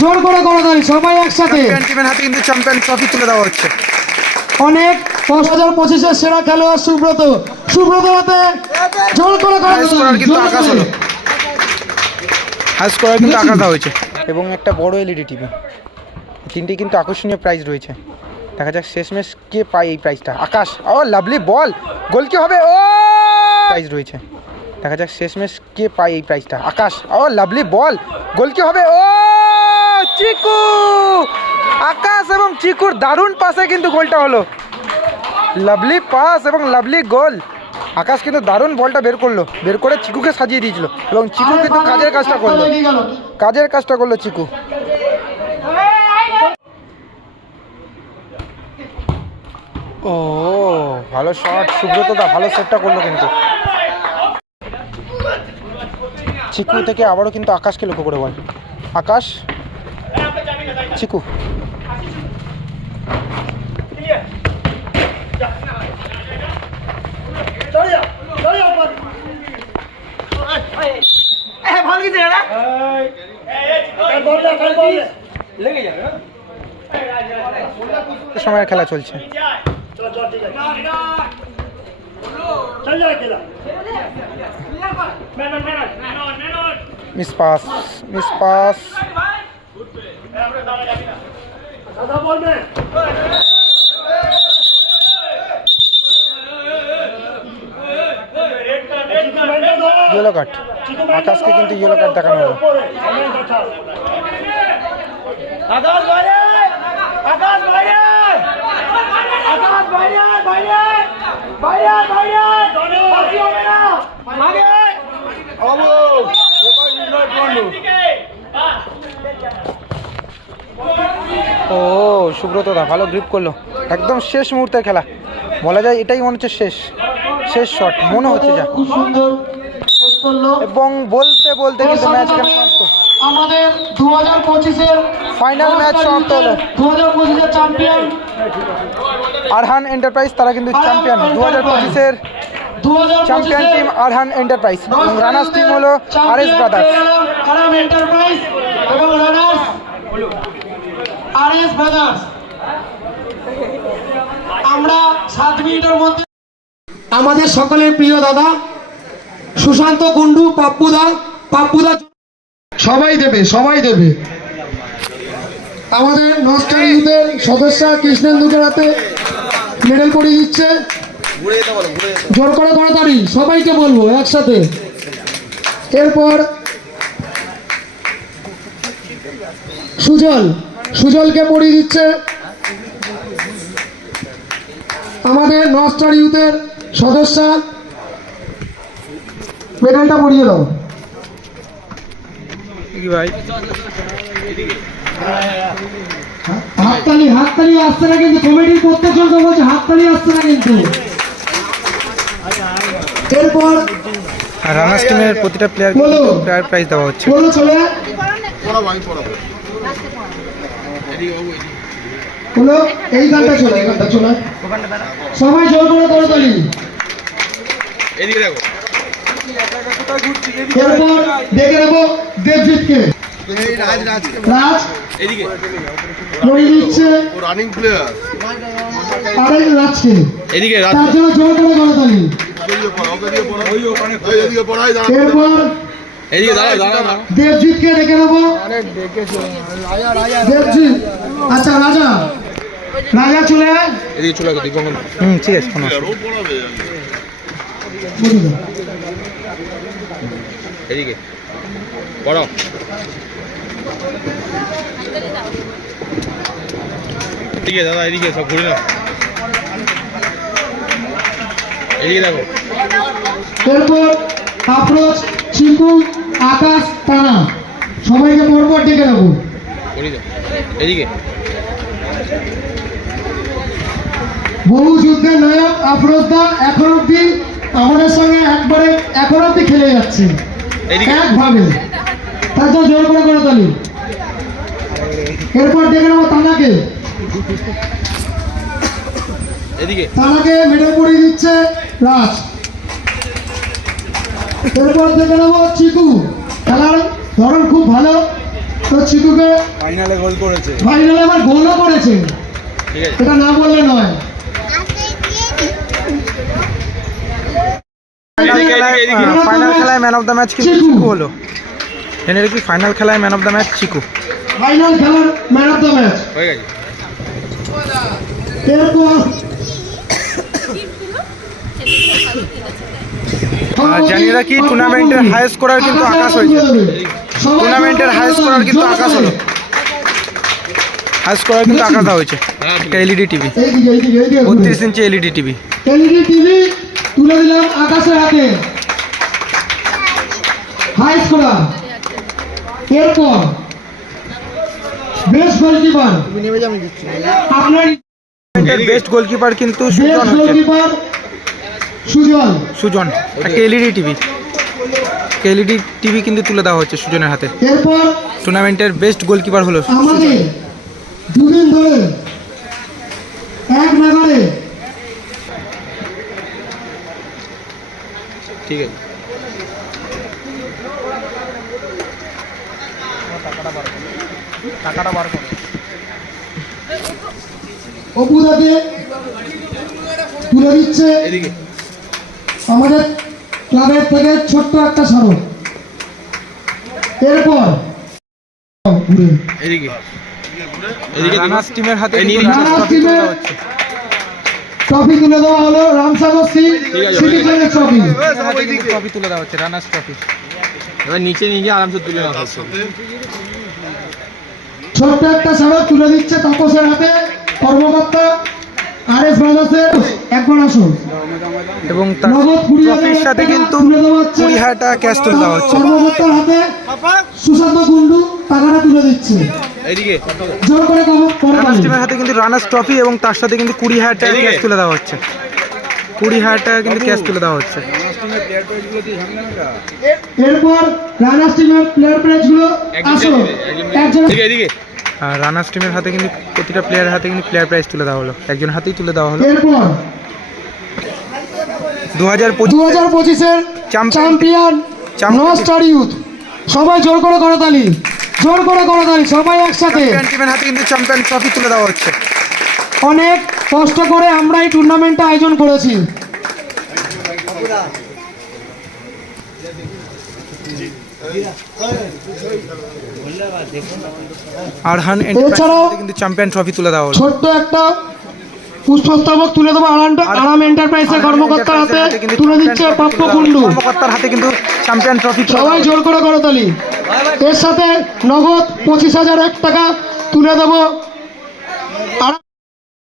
জোর করে করে দাঁড়ি সবাই একসাথে। টিমের হাতে কিন্তু চ্যাম্পিয়ন ট্রফি তুলে দেওয়া হচ্ছে। অনেক দশ হাজার পঁচিশের সেরা খেলোয়াড় সুব্রত। সুব্রত হাতে জোর করে কিন্তু আকাশ হলো। হাই স্কোরার কিন্তু আকাশ দেওয়া হয়েছে। এবং একটা বড় এলইডি টিভি তিনটি কিন্তু আকর্ষণীয় প্রাইজ রয়েছে। দেখা যাক শেষমেশ কে পায় এই প্রাইজটা আকাশ ও লাভলি বল গোল কি হবে? ও! প্রাইজ রয়েছে। দেখা যাক শেষমেশ কে পায় এই প্রাইজটা আকাশ ও লাভলি বল গোল কি হবে? ও! চিকু! আকাশ এবং চিকুর দারুণ পাশে কিন্তু গোলটা হলো। লাভলি পাস এবং লাভলি গোল আকাশ কিন্তু দারুণ বলটা বের করল। বের করে চিকুকে সাজিয়ে দিয়েছিল। এবং চিকু কিন্তু কাজের কাজটা করল। কাজের কাজটা করল চিকু। ও ভালো শট সুব্রত দা ভালো সেটটা করল কিন্তু। চিকু থেকে আবারও কিন্তু আকাশকে লক্ষ্য করে বল। আকাশ চিকু সময়ের খেলা চলছে। Miss pass miss pass yellow card আকাশকে কিন্তু ইয়েলো কার্ড দেখানো হলো। আকাশ বাইরে! আকাশ বাইরে! আকাশ বাইরে বাইরে! বাইরে বাইরে! বাকি হবে না! আগে সুব্রত দা ভালো গ্রিপ করল। একদম শেষ মুহূর্তের খেলা। বলা যায় এটাই মনে হচ্ছে শেষ। শেষ শট মনে হচ্ছে যা। এবং বলতে বলতে কিন্তু ম্যাচ সমাপ্ত আমাদের দু হাজার পঁচিশের ফাইনাল ম্যাচ সমাপ্ত হলো। দু হাজার পঁচিশের চ্যাম্পিয়ন আরহান এন্টারপ্রাইজ তারা কিন্তু চ্যাম্পিয়ন দু হাজার পঁচিশের চ্যাম্পিয়ন টিম আরহান এন্টারপ্রাইজ এবং রানার্স টিম হলো R S brothers Aram enterprise এবং রানার্স আর এস ব্রাদার্স আমরা সাত মিনিটের মধ্যে আমাদের সকলের প্রিয় দাদা সুশান্ত কুন্ডু পাপ্পুদা পাপ্পুদা সবাই দেবে সবাই দেবে। আমাদের নস্টার ইউথের সদস্য কৃষ্ণেন্দুকের হাতে মেডেল পরিয়ে দিচ্ছে। জোর করে তাড়াতাড়ি সবাইকে বলব একসাথে। এরপর সুজল সুজলকে পড়িয়ে দিচ্ছে। আমাদের নস্টার ইউথের সদস্য মেডেলটা পরিয়ে দাও। ভাই? হাততালি হাততালি আসছে না কিন্তু কমিটির প্রত্যেকজনকে বলছে হাততালি আসছে না কিন্তু। এরপর রানার্স টিমের প্রতিটা প্লেয়ার। প্লেয়ার প্রাইজ দেওয়া হচ্ছে। বলো চলে হলো এই গানটা চলে এই গানটা চলে সবাই জোর করে করতালি এরপর দেখে নেব দেবজিৎকে। রাজ পড়িয়ে দিচ্ছে রানিং প্লেয়ার আরেক রাজকে। এদিকে তার জন্য জোর করে করতালি এদিকে এরপর এদিকে দাঁড়া দাঁড়া না দেবজিৎকে ডেকে নেব। দেবজিৎ আচ্ছা রাজা। রাজা চলে আয়। এদিকে চলে গেছে দিগঙ্গন হুম ঠিক আছে কোনো অসুবিধা ও পড়াবে বলে এদিকে দাদা এদিকে সব ঘুরে নাও। এদিকে দেখো। এরপর আফরোজ চিকু আকাশ টানা সবাইকে পরপর ডেকে নেব এদিকে। বহু যুদ্ধের নায়ক আফরোজ দা এখন অব্দি আমাদের সঙ্গে একবারে এখন অব্দি খেলে যাচ্ছে। একভাবে। তার জন্য জোর করে করে তালি। এরপর ডেকে নেব তানাকে। তানাকে মেডেল পরিয়ে দিচ্ছে রাজ। এরপর দেখে নেব চিকু। খেলার ধরন খুব ভালো। তো চিকুকে ফাইনালে গোল করেছে। ফাইনালে আবার গোলও করেছে। এটা না বললে নয়। ফাইনাল খেলায় ম্যান অফ দ্য ম্যাচ কিন্তু চিকু। হলো। জেনে রাখি ফাইনাল খেলায় man of the match Chiku. Final খেলার ম্যান অফ দ্য ম্যাচ হয়ে গেছে। এরপর জানিয়ে রাখি, টুর্নামেন্টের highest scorer কিন্তু আকাশ হয়েছে। টুর্নামেন্টের হাই স্কোরার কিন্তু আকাশ হলো। হাই স্কোরার কিন্তু আকাশ হয়েছে। একটা এলইডি টিভি বত্রিশ inch LED TV LED TV তুলে দিলাম আকাশের হাতে। হাই স্কোরার এরপর বেস্ট গোলকিপার আপনার বেস্ট গোলকিপার কিন্তু সুজন হচ্ছে। সুজন। সুজন একটা এলইডি টিভি। এলইডি টিভি কিন্তু তুলে দেওয়া হচ্ছে সুজনের হাতে। এরপর টুর্নামেন্টের বেস্ট গোলকিপার হলো আমাদের দুদিন ধরে এক নাগারে ঠিক আছে। টাকাটা বার করো অপুদাকে তুলে দিচ্ছে। এদিকে। আমাদের ক্লাবের থেকে ছোট্ট একটা স্মারক এরপর ট্রফি তুলে দেওয়া হচ্ছে। ট্রফি তুলে হলো রামসাগর সিং সিটি ক্লাবের ট্রফি ট্রফি তুলে দেওয়া হচ্ছে রানার্স ট্রফি এবার নিচে আরামসে তুলে ছোট্ট একটা স্মারক তুলে দিচ্ছে তাপসের হাতে কর্মকর্তা। আর এস ব্রাদার্সের একবার আসুন এবং তার ট্রফির সাথে কিন্তু কুড়ি হাজার টাকা ক্যাশ তুলে দেওয়া হচ্ছে। কর্মকর্তার হাতে সুশান্ত কুন্ডু টাকাটা তুলে দিচ্ছে। এদিকে জোর করে কম- করে রানার্স টিমের হাতে কিন্তু রানার্স ট্রফি এবং তার সাথে কিন্তু কুড়ি হাজার টাকা ক্যাশ তুলে দেওয়া হচ্ছে। কুড়ি হাজার টাকা কিন্তু ক্যাশ তুলে দেওয়া হচ্ছে। এরপর রানার্স টিমের প্লেয়ার প্রাইজগুলো একজন আসো। একজন আর রানার্স টিমের হাতে কিন্তু প্রতিটা প্লেয়ারের হাতে কিন্তু প্লেয়ার প্রাইজ তুলে দেওয়া হলো। একজন হাতেই তুলে দেওয়া হলো। দু হাজার পঁচিশের চ্যাম্পিয়ন ইউথ সবাই জোর করে করতালি। জোর করে করতালি সবাই একসাথে। টিমের হাতে কিন্তু চ্যাম্পিয়ন ট্রফি তুলে দেওয়া হচ্ছে। অনেক কষ্ট করে আমরা এই টুর্নামেন্টটা আয়োজন করেছি। আরহান এছাড়াও- কিন্তু চ্যাম্পিয়ন ট্রফি তুলে দেওয়া হলো। ছোট্ট একটা পুষ্পস্তবক তুলে দেবো আরাম আরাম এন্টারপ্রাইজের কর্মকর্তার হাতে তুলে দিচ্ছে পাপ্পু কুন্ডু কর্মকর্তার হাতে কিন্তু চ্যাম্পিয়ন ট্রফি সবাই জোর করে করতালি এর সাথে নগদ পঁচিশ হাজার এক টাকা তুলে দেবো।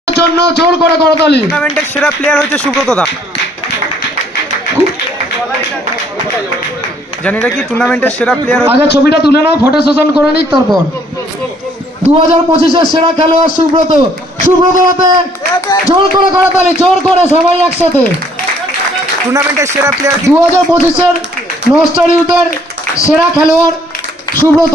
জন্য জোর করে করতালি টুর্নামেন্টের সেরা প্লেয়ার হচ্ছে সুব্রত দা। জানি কি টুর্নামেন্টের সেরা প্লেয়ার আগে ছবিটা তুলে নাও ফটো সেশন করে নিক তারপর। দু হাজার পঁচিশের সেরা খেলোয়াড় সুব্রত। সুব্রত হাতে জোর করে করতালি জোর করে সবাই একসাথে। টুর্নামেন্টের সেরা প্লেয়ার দু হাজার পঁচিশের নস্টার ইউথের সেরা খেলোয়াড় সুব্রত।